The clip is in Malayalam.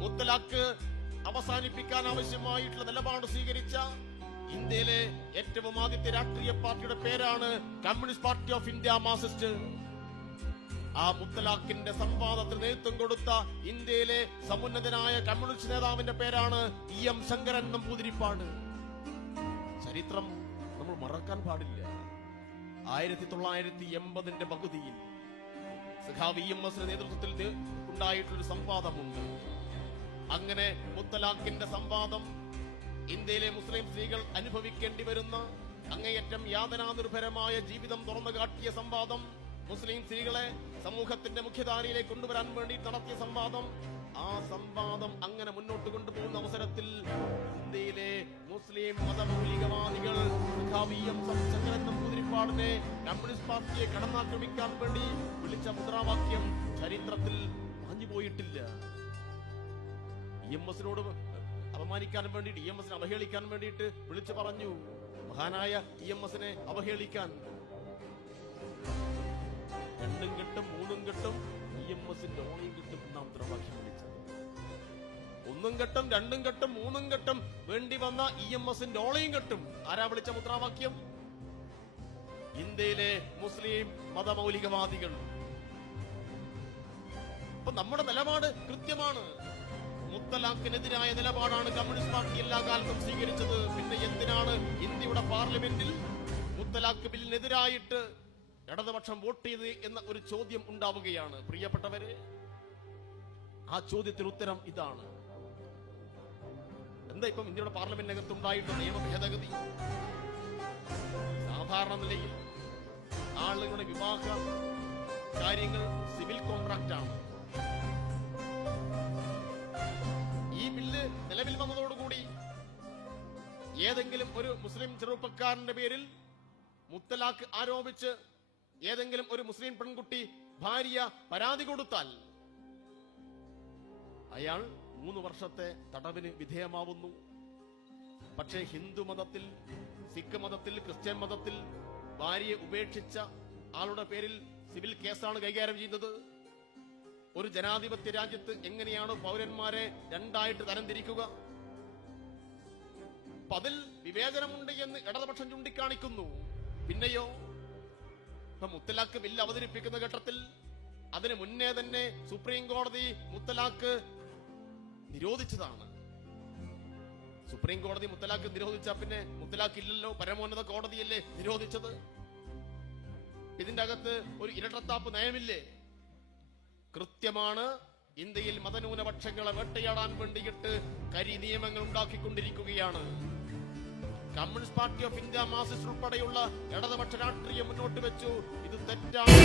മുത്തലാഖ് അവസാനിപ്പിക്കാൻ ആവശ്യമായിട്ടുള്ള നിലപാട് സ്വീകരിച്ച ഇന്ത്യയിലെ ഏറ്റവും ആദ്യത്തെ രാഷ്ട്രീയ പാർട്ടിയുടെ പേരാണ് communist Party of India Marxist. ആ മുത്തലാഖിന്റെ സംവാദത്തിന് നേതൃത്വം കൊടുത്ത ഇന്ത്യയിലെ സമുന്നതനായ കമ്മ്യൂണിസ്റ്റ് നേതാവിന്റെ പേരാണ് EM ശങ്കരൻ നമ്പൂതിരിപ്പാട്. ചരിത്രം നമ്മൾ മറക്കാൻ പാടില്ല. 1980 പകുതിയിൽ സഖാവ് EMS നേതൃത്വത്തിൽ ഉണ്ടായിട്ടൊരു സംവാദമുണ്ട്. അങ്ങനെ മുത്തലാഖിന്റെ സംവാദം ഇന്ത്യയിലെ മുസ്ലിം സ്ത്രീകൾ അനുഭവിക്കേണ്ടി വരുന്ന അങ്ങേയറ്റം യാതനാനിർഭരമായ ജീവിതം തുറന്നു കാട്ടിയ സംവാദം, മുസ്ലിം സ്ത്രീകളെ സമൂഹത്തിന്റെ മുഖ്യധാരയിലേക്ക് കൊണ്ടുവരാൻ വേണ്ടി നടത്തിയ സംവാദം. ആ സംവാദം അങ്ങനെ മുന്നോട്ട് കൊണ്ടുപോകുന്ന അവസരത്തിൽ ഇന്ത്യയിലെ മുസ്ലിം മതമൗലികവാദികൾ ശങ്കരൻ നമ്പൂതിരിപ്പാടിനെ കമ്മ്യൂണിസ്റ്റ് പാർട്ടിയെ കടന്നാക്രമിക്കാൻ വേണ്ടി വിളിച്ച മുദ്രാവാക്യം ചരിത്രത്തിൽ മാഞ്ഞുപോയിട്ടില്ല. EMSനോട് അപമാനിക്കാൻ വേണ്ടിയിട്ട്, EMSനെ അവഹേളിക്കാൻ വേണ്ടിയിട്ട് വിളിച്ചു പറഞ്ഞു. മഹാനായ EMSനെ അവഹേളിക്കാൻ 2 കെട്ടും 3 കെട്ടും EMSന്റെ ഓണയും കിട്ടും എന്നാ മുദ്രാവാക്യം വിളിച്ചത്. 1 കെട്ടും 2 കെട്ടും 3 കെട്ടും വേണ്ടി വന്ന EMSന്റെ ഓളയും കെട്ടും ആരാ വിളിച്ച മുദ്രാവാക്യം? ഇന്ത്യയിലെ മുസ്ലിം മതമൗലികവാദികൾ. അപ്പൊ നമ്മുടെ നിലപാട് കൃത്യമാണ്. മുത്തലാഖിനെതിരായ നിലപാടാണ് കമ്മ്യൂണിസ്റ്റ് പാർട്ടി എല്ലാ കാലത്തും സ്വീകരിച്ചത്. പിന്നെ എന്തിനാണ് ഇന്ത്യയുടെ പാർലമെന്റിൽ മുത്തലാഖ് ബില്ലിനെതിരായിട്ട് ഇടതുപക്ഷം വോട്ട് ചെയ്ത് എന്ന ഒരു ചോദ്യം ഉണ്ടാവുകയാണ്. പ്രിയപ്പെട്ടവരെ, ആ ചോദ്യത്തിന് ഉത്തരം ഇതാണ്. എന്താ ഇപ്പം ഇന്ത്യയുടെ പാർലമെന്റിനകത്ത് ഉണ്ടായിട്ടുള്ള നിയമ ഭേദഗതി? സാധാരണ നിലയിൽ ആളുകളുടെ വിവാഹ കാര്യങ്ങൾ സിവിൽ കോൺട്രാക്ട് ആണ്. ഈ ബില്ല് നിലവിൽ വന്നതോടുകൂടി ഏതെങ്കിലും ഒരു മുസ്ലിം ചെറുപ്പക്കാരന്റെ പേരിൽ മുത്തലാഖ് ആരോപിച്ച് ഏതെങ്കിലും ഒരു മുസ്ലിം പെൺകുട്ടി ഭാര്യ പരാതി കൊടുത്താൽ അയാൾ 3 വർഷത്തെ തടവിന് വിധേയമാവുന്നു. പക്ഷേ ഹിന്ദു മതത്തിൽ, സിഖ് മതത്തിൽ, ക്രിസ്ത്യൻ മതത്തിൽ ഭാര്യയെ ഉപേക്ഷിച്ച ആളുടെ പേരിൽ സിവിൽ കേസാണ് കൈകാര്യം ചെയ്യുന്നത്. ഒരു ജനാധിപത്യ രാജ്യത്ത് എങ്ങനെയാണ് പൗരന്മാരെ 2ആയിട്ട് തരംതിരിക്കുക? അതിൽ വിവേചനമുണ്ട് എന്ന് ഇടതുപക്ഷം ചൂണ്ടിക്കാണിക്കുന്നു. പിന്നെയോ മുത്തലാഖ് ബില്ല് അവതരിപ്പിക്കുന്ന ഘട്ടത്തിൽ അതിന് മുന്നേ തന്നെ സുപ്രീം കോടതി മുത്തലാഖ് നിരോധിച്ചതാണ്. സുപ്രീം കോടതി മുത്തലാഖ് നിരോധിച്ച പിന്നെ മുത്തലാഖ് ഇല്ലല്ലോ, പരമോന്നത കോടതിയല്ലേ നിരോധിച്ചത്. ഇതിന്റെ അകത്ത് ഒരു ഇരട്ടത്താപ്പ് നയമില്ലേ? കൃത്യമാണ്. ഇന്ത്യയിൽ മതന്യൂനപക്ഷങ്ങളെ വേട്ടയാടാൻ വേണ്ടിയിട്ട് കരി നിയമങ്ങൾ ഉണ്ടാക്കിക്കൊണ്ടിരിക്കുകയാണ്. Communist Party of India Marxist ഉൾപ്പെടെയുള്ള ഇടതുപക്ഷ രാഷ്ട്രീയം മുന്നോട്ട് വെച്ചു. ഇത് തെറ്റാണ്.